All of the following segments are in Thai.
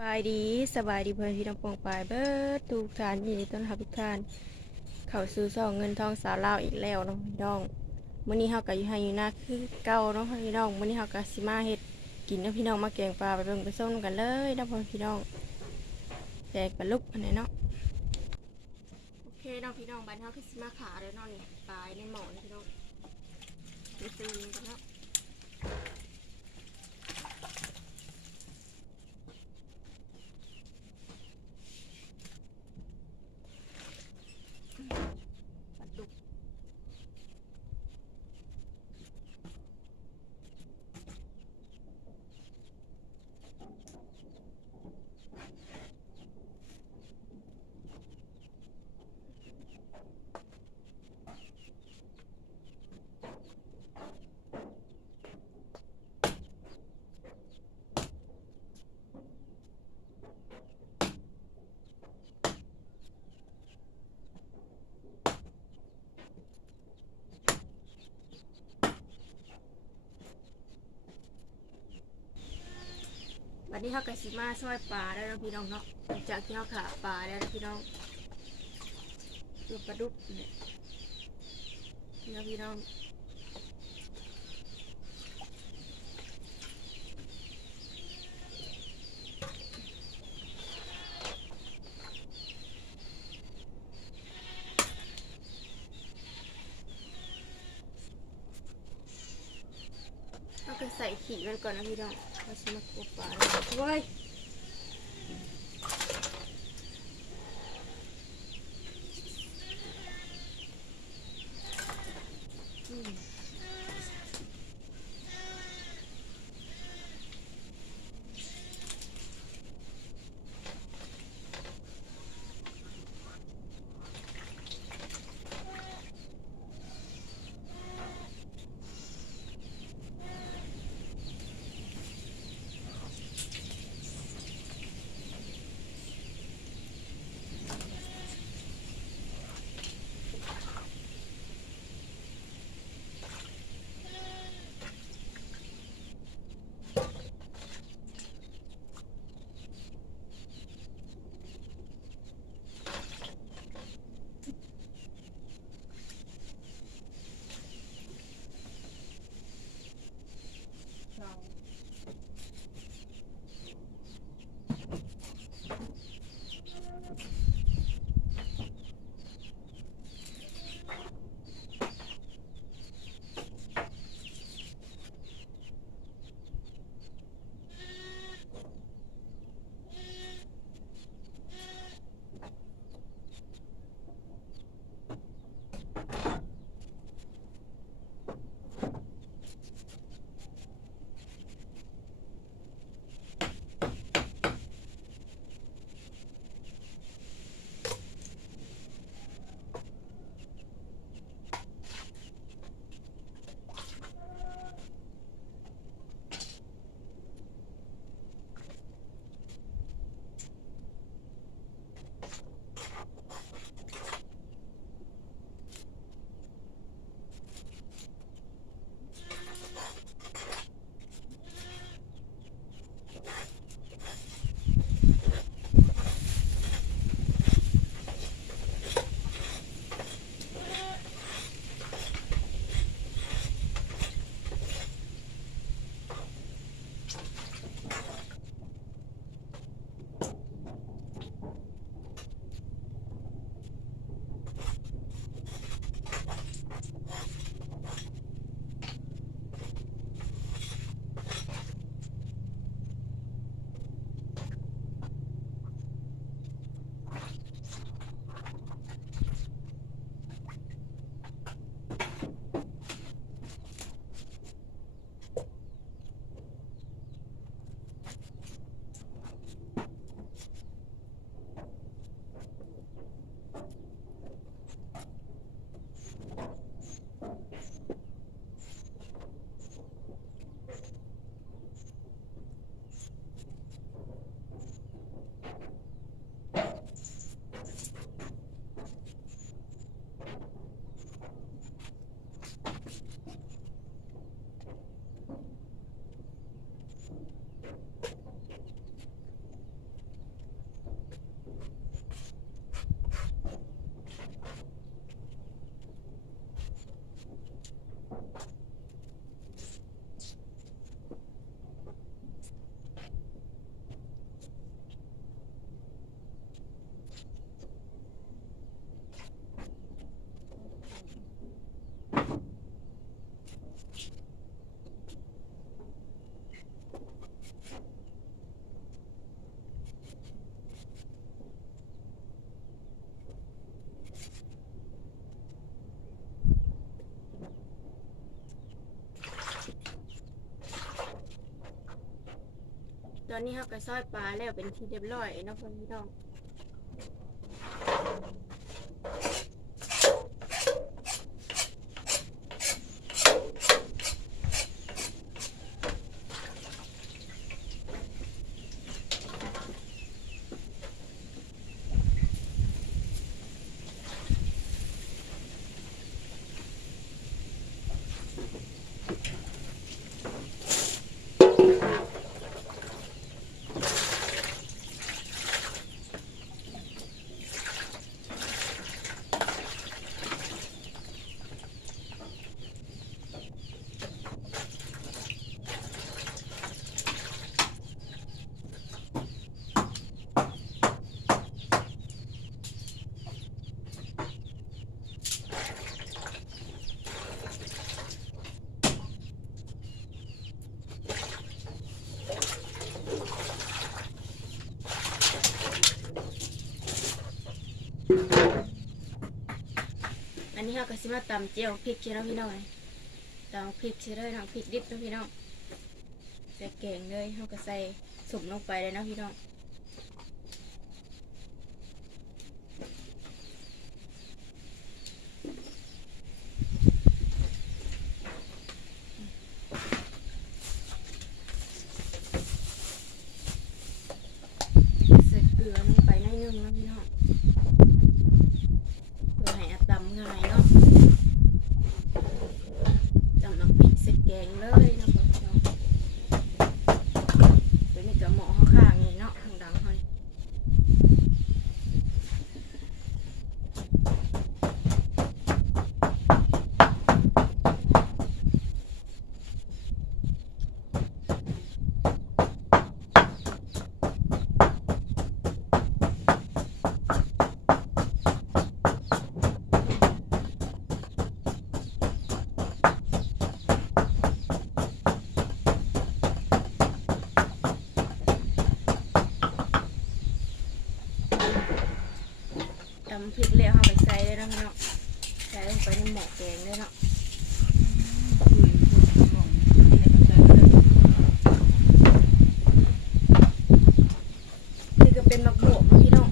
บายดีสบายดีเพื่อนพี่น้องปองปายเบิดทุกท่านยินดีต้อนรับทุกท่าน เข้าสู่ช่องเงินทองสาวลาวอีกแล้วน้องพี่น้องมื้อนี้เฮาก็อยู่ให้อยู่หน้าคือเก่าเนาะพี่น้องมื้อนี้เฮาก็สิมาเฮ็ดกินเนาะพี่น้องมาแกงปลาไปเบิ่งไปส้มกันเลยนาะพ่อพี่น้องแจกปลาลุกอันไหนเนาะโอเคเนาะพี่น้องบัดนี้เฮาก็สิมาขาเลยเนาะนี่ปลาในหม้อนี่พี่น้องไปซีกันเนาะ บัดนี้เฮาก็สิมาซอยปลาแล้วพี่น้องเนาะจากที่เฮาขาปลาแล้วพี่น้องตัวปลาดุกนี่นี่เนาะพี่น้องเอาไปใส่ขีมันก่อนนะพี่น้อง เรา ตอนนี้เราก็ซอยปลาแล้วเป็นที่เรียบร้อยเนาะพ่อพี่น้อง อันนี้เราก็สิมาตำเจียวพริกเช่เนาะพี่น้องตำพริกเช่เลยเนาะพริกดิบนะพี่น้องใส่แกงเลยเราก็ใส่สมลงไปเลยนะพี่น้อง ใส่เกลือลงไปหน่อยนึงนะพี่น้องเพื่อให้อัตำง่ายเนาะจำน้ำพริกใส่แกงเลยนะพี่น้องเป็นนี่กับหมอข้างๆนี่เนาะทางดังเขานี่ำพริกแล้วเอาไปใส่เลยนะพี่น้องใส่ลงไปในหม้อแกงเลยเนาะนี่ก็เป็นมะบวบนะพี่น้อง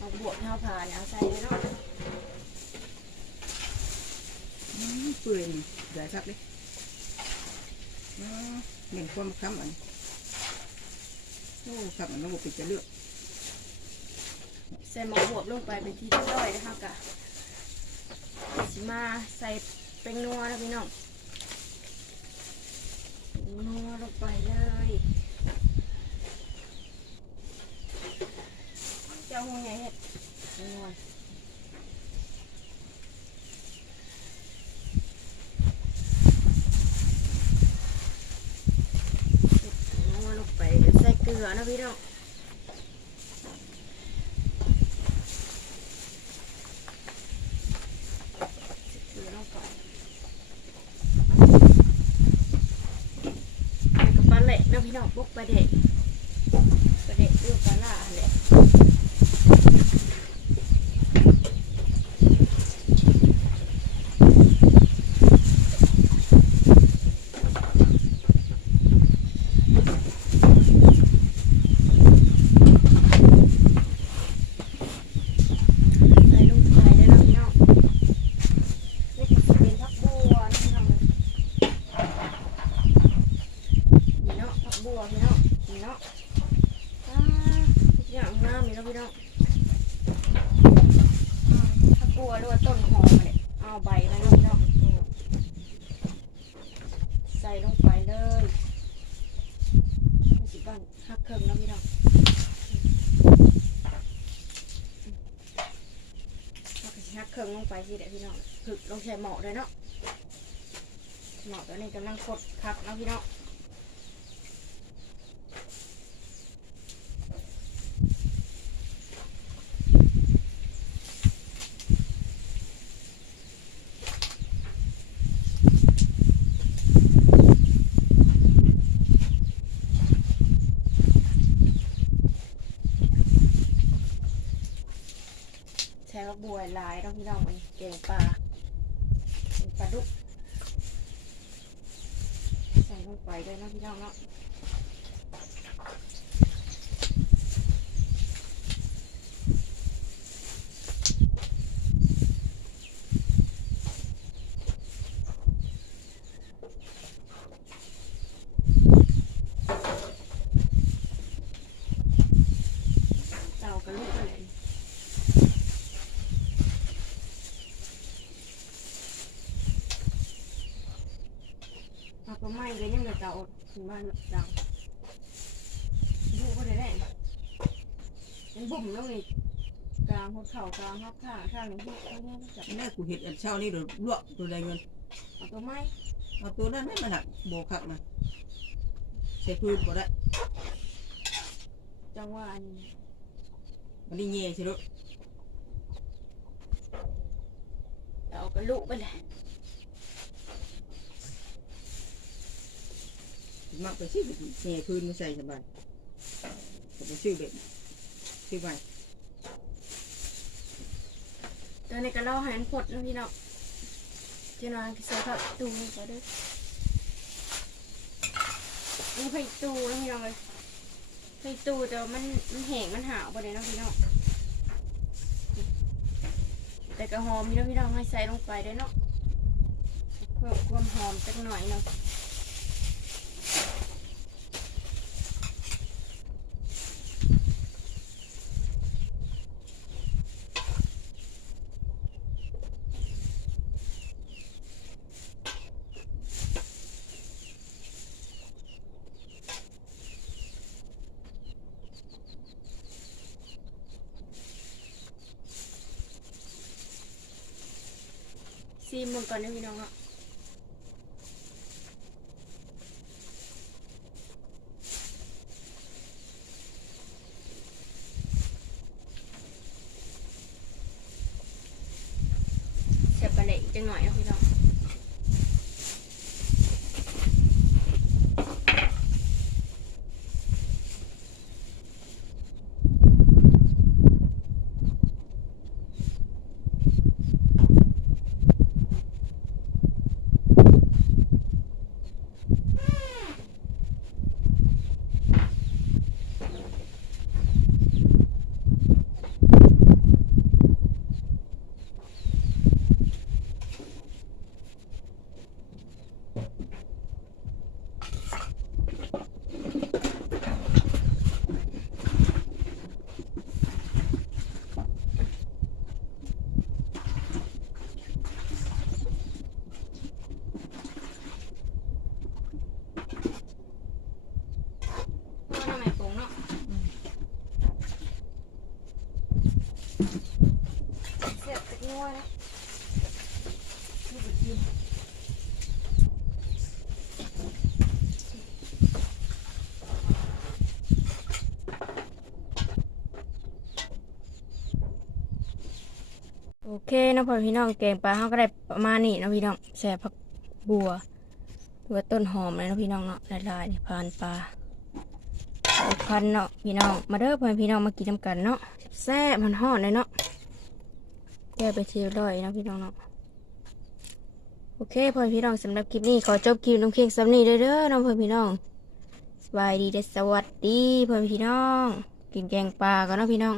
มะบวบที่เราผ่านเอาใส่เลยเนาะเปื่อยนี่ใหญ่ครับเลยอ๋อเหม็นความคำอันโอ้คำอันนั้นบุปิดจะเลือก ส่หมะบวบลงไปเป็นที่เรียบร้อยนะคะกะสิมาใส่เป็นนัวนะพี่น้องนัวลงไปเลยเจ้าหัวใหญ่เห็ดนัวนัวลงไปใส่เกลือนะพี่น้อง ถือลงไปแล้วก็ปลาเละนะพี่น้อง บุกประเด็นปลาเด็กลูกปลาล่าแหละใส่ลงไปได้แล้วพี่น้อง นี่ก็สิเป็นผักบัวนะพี่น้องนี่เนาะผักบัวพี่น้องนี่เนาะอ่าทุกอย่างงามนี่เนาะพี่น้องอ่าผักบัวหรือว่าต้นหอมเนี่ยเอาใบนะพี่น้องใส่ลงไปเลยสิบ้านหักเครื่องเนาะพี่น้องเราก็สิหักเครื่องลง ไปสิเดี๋ยวพี่น้องผึกลงใส่หม้อเลยเนาะหม้อตัวนี้กำลังกดคักเนาะพี่น้อง ลายน้องพี่น้องมันเก่งปลาปลาดุกใส่ลงไปด้วยนะพี่น้องเนาะเต่ากระลูกอะไรเอาตัวไม้ เข่าถึงบ้านดังลูกก็ได้ได้ยังบุ่มแล้วนี่กลางหัวเข่ากลางหัวข้าข้างนี้ข้างนี้จับแม่กูเห็ดอันเช้านี่เดี๋ยวลวกตัวใดเงินเอาตัวไม้เอาตัวนั้นให้มันหักโบคักมาใส่พื้นบ่ได้จังหวะอันมันนี่เงี้ยใช่รือเต่ากระลูกไปเลย มักไปซื้อเงี้ยพื้นมาใส่สบายผมไปซื้อแบบซื้อใหม่ตัวนี้ก็เล่าให้มันพดนะพี่น้องเจ้าน้อยก็ใส่ผักตูนี่ก็เด้อมันไข่ตูนะพี่น้องเลยไข่ตูแต่ว่ามันมันแห้งมันหาวไปเลยเนาะพี่น้องแต่ก็หอมพี่น้องพี่น้องให้ใส่ลงไปได้เนาะเพิ่มความหอมสักหน่อยเนาะ ซีมมันก่อนนะพี่น้องเนาะเสียบไปเลยอีกจังหน่อยนะพี่น้อง สียนะโอเคนะพ่อพี่น้องแกงปลาเขาก็ได้ประมาณนี้นะพี่น้องแซ่บผักบัวตัวต้นหอมเลยนะพี่น้องเนาะลายๆนี่พานปลาพันเนาะพี่น้องมาเด้อเพื่อนพี่น้องมากินน้ำกันเนาะแซ่มันห่อนเลยเนาะ แก้ไปทีร้อยนะพี่น้องเนาะโอเคพ่อนพี่น้องสำหรับคลิปนี้ขอจบคลิปน้องเค้งสำนีเด้อเด้อเน้องพ่อนพี่น้องสบายดีเด้สวัสดีพ่อนพี่น้อง กินแกงปลากันนะพี่น้อง